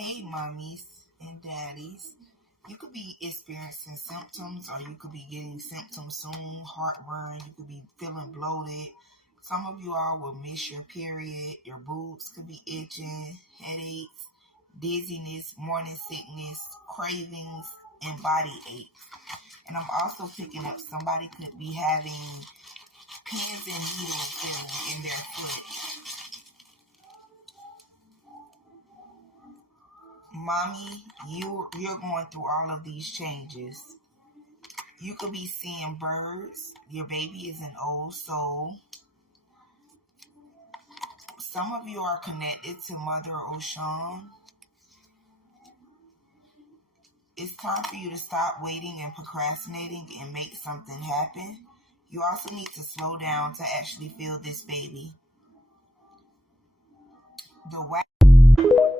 Hey, mommies and daddies. You could be experiencing symptoms, or you could be getting symptoms soon. Heartburn, you could be feeling bloated. Some of you all will miss your period. Your boobs could be itching, headaches, dizziness, morning sickness, cravings, and body aches. And I'm also picking up somebody could be having pins and needles in their foot. Mommy, you're going through all of these changes. You could be seeing birds. Your baby is an old soul. Some of you are connected to Mother Ocean. It's time for you to stop waiting and procrastinating and make something happen. You also need to slow down to actually feel this baby. The